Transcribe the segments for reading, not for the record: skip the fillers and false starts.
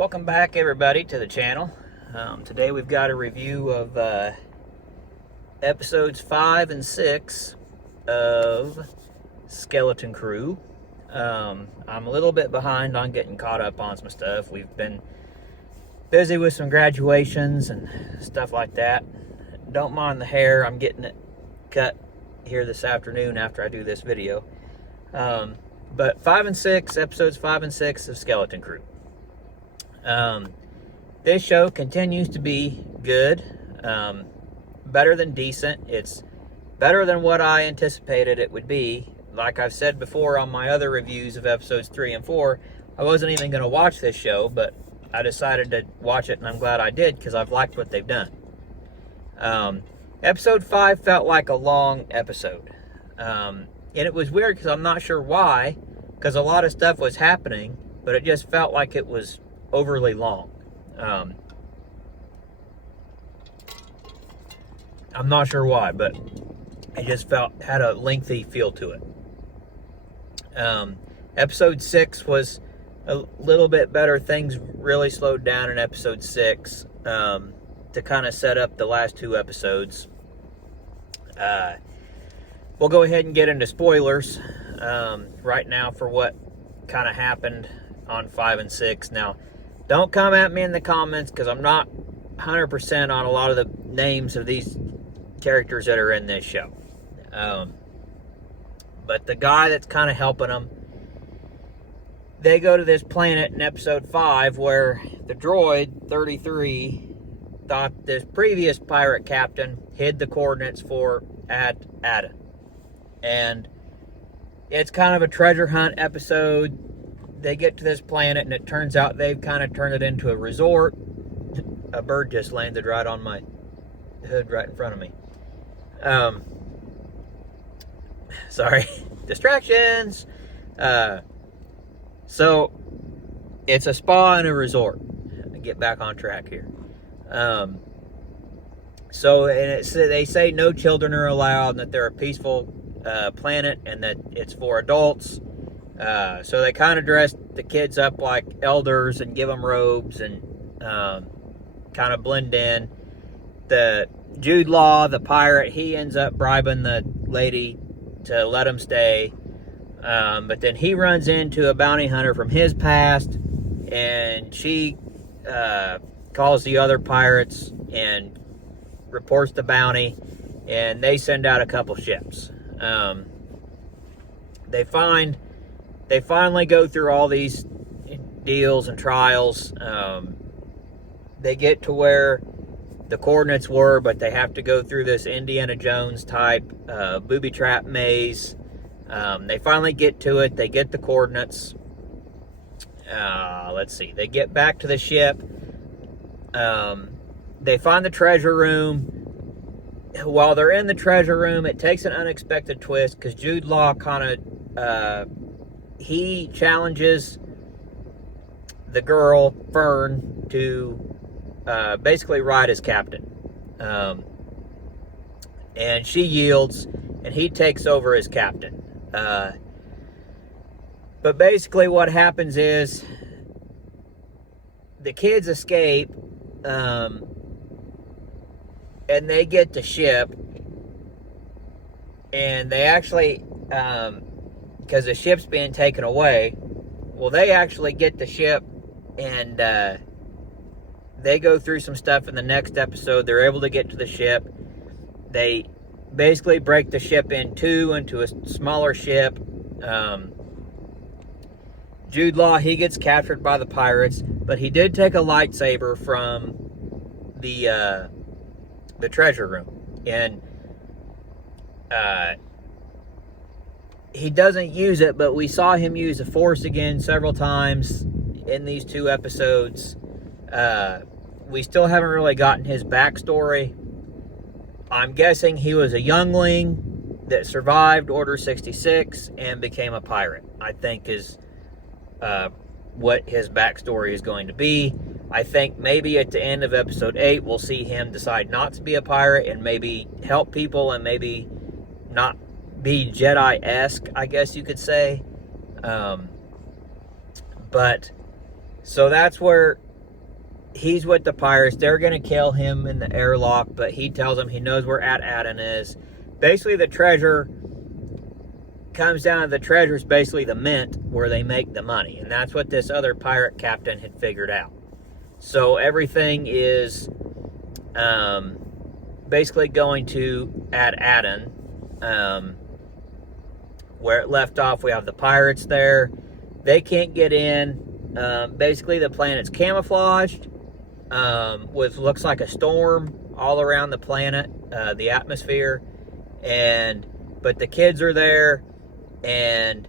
Welcome back, everybody, to the channel. Today we've got a review of episodes 5 and 6 of Skeleton Crew. I'm a little bit behind on getting caught up on some stuff. We've been busy with some graduations and stuff like that. Don't mind the hair. I'm getting it cut here this afternoon after I do this video. But episodes 5 and 6 of Skeleton Crew. This show continues to be good, better than decent. It's better than what I anticipated it would be. Like I've said before on my other reviews of episodes 3 and 4, I wasn't even going to watch this show, but I decided to watch it, and I'm glad I did because I've liked what they've done. Episode 5 felt like a long episode, and it was weird because I'm not sure why, because a lot of stuff was happening, but it just felt like it was overly long. I'm not sure why, but it just had a lengthy feel to it. Episode 6 was a little bit better. Things really slowed down in episode 6 to kind of set up the last two episodes. We'll go ahead and get into spoilers right now for what kind of happened on 5 and 6. Now, don't come at me in the comments because I'm not 100% on a lot of the names of these characters that are in this show. But the guy that's kind of helping them, they go to this planet in episode 5 where the droid 33 thought this previous pirate captain hid the coordinates for At Attin. And it's kind of a treasure hunt episode. They get to this planet, and it turns out they've kind of turned it into a resort. A bird just landed right on my hood right in front of me. Sorry. Distractions. So, it's a spa and a resort. Let me get back on track here. So, and they say no children are allowed, and that they're a peaceful planet, and that it's for adults. So they kind of dress the kids up like elders and give them robes and kind of blend in. The Jod Law, the pirate, he ends up bribing the lady to let him stay. But then he runs into a bounty hunter from his past, and she calls the other pirates and reports the bounty, and they send out a couple ships. They finally go through all these deals and trials. They get to where the coordinates were, but they have to go through this Indiana Jones type booby trap maze. They finally get to it. They get the coordinates. Let's see. They get back to the ship. They find the treasure room. While they're in the treasure room, it takes an unexpected twist because Jod Law kind of he challenges the girl, Fern, to basically ride as captain. And she yields, and he takes over as captain. But basically what happens is the kids escape, and they get the ship, and they actually... because the ship's being taken away, well, they actually get the ship, and they go through some stuff in the next episode. They're able to get to the ship. They basically break the ship in two into a smaller ship. Jod Law, he gets captured by the pirates, but he did take a lightsaber from the treasure room, and he doesn't use it, but we saw him use the Force again several times in these two episodes. We still haven't really gotten his backstory. I'm guessing he was a youngling that survived Order 66 and became a pirate, I think is what his backstory is going to be. I think maybe at the end of episode 8, we'll see him decide not to be a pirate and maybe help people and maybe not be Jedi-esque, I guess you could say. But so that's where he's with the pirates. They're going to kill him in the airlock, but he tells them he knows where At Attin is. Basically, the treasure comes down to the treasure is basically the mint where they make the money. And that's what this other pirate captain had figured out. So everything is basically going to At Attin. Where it left off, we have the pirates there. They can't get in. Basically, the planet's camouflaged with looks like a storm all around the planet, the atmosphere. But the kids are there, and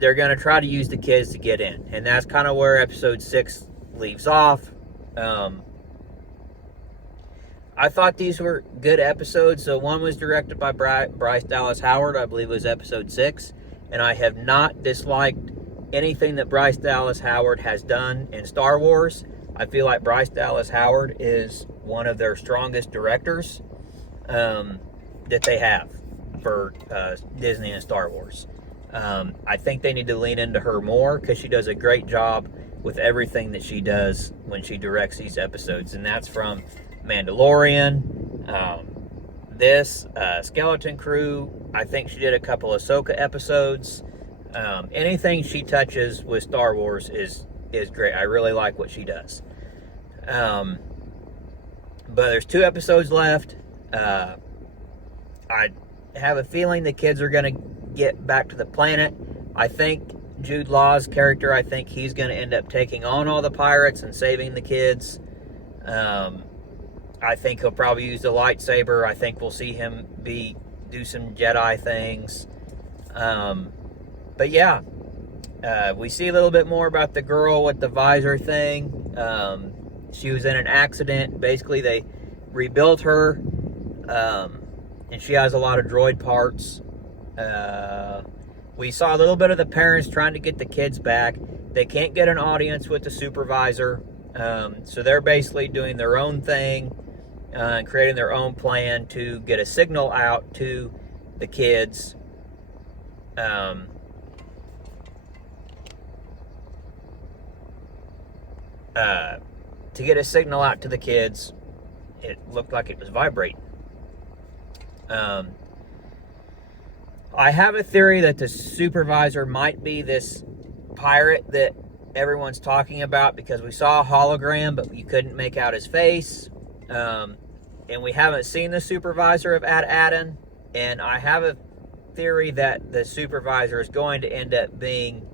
they're going to try to use the kids to get in. And that's kind of where episode 6 leaves off. I thought these were good episodes. So one was directed by Bryce Dallas Howard, I believe it was episode 6. And I have not disliked anything that Bryce Dallas Howard has done in Star Wars. I feel like Bryce Dallas Howard is one of their strongest directors that they have for Disney and Star Wars. I think they need to lean into her more because she does a great job with everything that she does when she directs these episodes. And that's from Mandalorian, Skeleton Crew. I think she did a couple of Ahsoka episodes. Anything she touches with Star Wars is great. I really like what she does. But there's 2 episodes left. I have a feeling the kids are going to get back to the planet. I think Jude Law's character, I think he's going to end up taking on all the pirates and saving the kids. I think he'll probably use the lightsaber. I think we'll see him do some Jedi things. But yeah, we see a little bit more about the girl with the visor thing. She was in an accident. Basically, they rebuilt her, and she has a lot of droid parts. We saw a little bit of the parents trying to get the kids back. They can't get an audience with the supervisor, so they're basically doing their own thing and creating their own plan to get a signal out to the kids. To get a signal out to the kids. It looked like it was vibrating. I have a theory that the supervisor might be this pirate that everyone's talking about, because we saw a hologram, but you couldn't make out his face. And we haven't seen the supervisor of At Attin. And I have a theory that the supervisor is going to end up being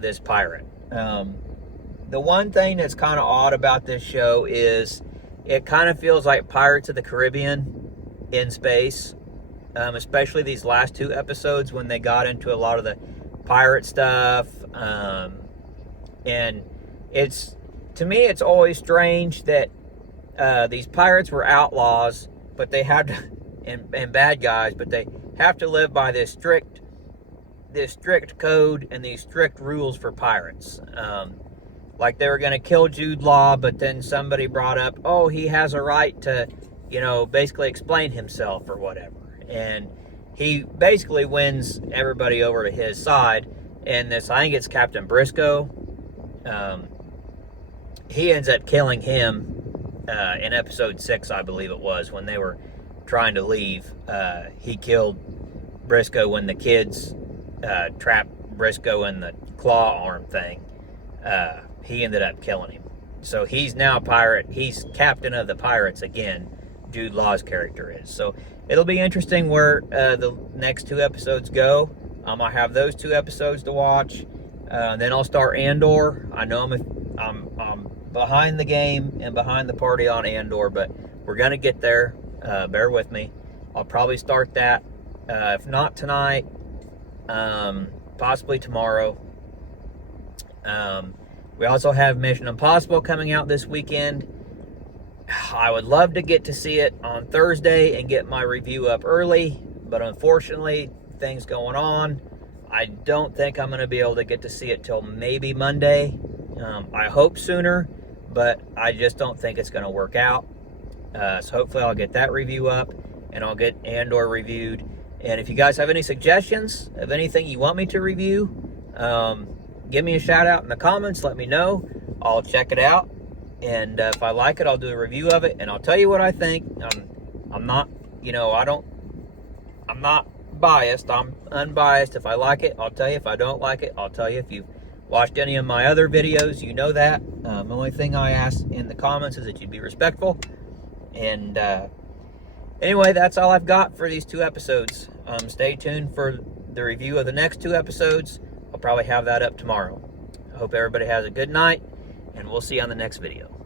this pirate. The one thing that's kind of odd about this show is it kind of feels like Pirates of the Caribbean in space, especially these last 2 episodes when they got into a lot of the pirate stuff. And to me, it's always strange that these pirates were outlaws, but they had to, and bad guys, but they have to live by this strict code and these strict rules for pirates. Like they were going to kill Jude Law, but then somebody brought up, oh, he has a right to, basically explain himself or whatever. And he basically wins everybody over to his side. And I think it's Captain Briscoe. He ends up killing him in episode 6, I believe it was, when they were trying to leave. He killed Briscoe when the kids trapped Briscoe in the claw arm thing. He ended up killing him. So he's now a pirate. He's captain of the pirates again. Jude Law's character is. So it'll be interesting where the next 2 episodes go. I have those 2 episodes to watch. Then I'll start Andor. I know I'm behind the game and behind the party on Andor, but we're gonna get there. Bear with me. I'll probably start that. If not tonight, possibly tomorrow. We also have Mission Impossible coming out this weekend. I would love to get to see it on Thursday and get my review up early, but unfortunately, things going on. I don't think I'm going to be able to get to see it till maybe Monday. I hope sooner, but I just don't think it's going to work out. So hopefully I'll get that review up, and I'll get Andor reviewed. And if you guys have any suggestions of anything you want me to review, give me a shout out in the comments. Let me know. I'll check it out. And if I like it, I'll do a review of it, and I'll tell you what I think. I'm not, I'm not biased. I'm unbiased. If I like it, I'll tell you. If I don't like it, I'll tell you. If you've watched any of my other videos, you know that. The only thing I ask in the comments is that you be respectful. And anyway, that's all I've got for these 2 episodes. Stay tuned for the review of the next 2 episodes. I'll probably have that up tomorrow. I hope everybody has a good night, and we'll see you on the next video.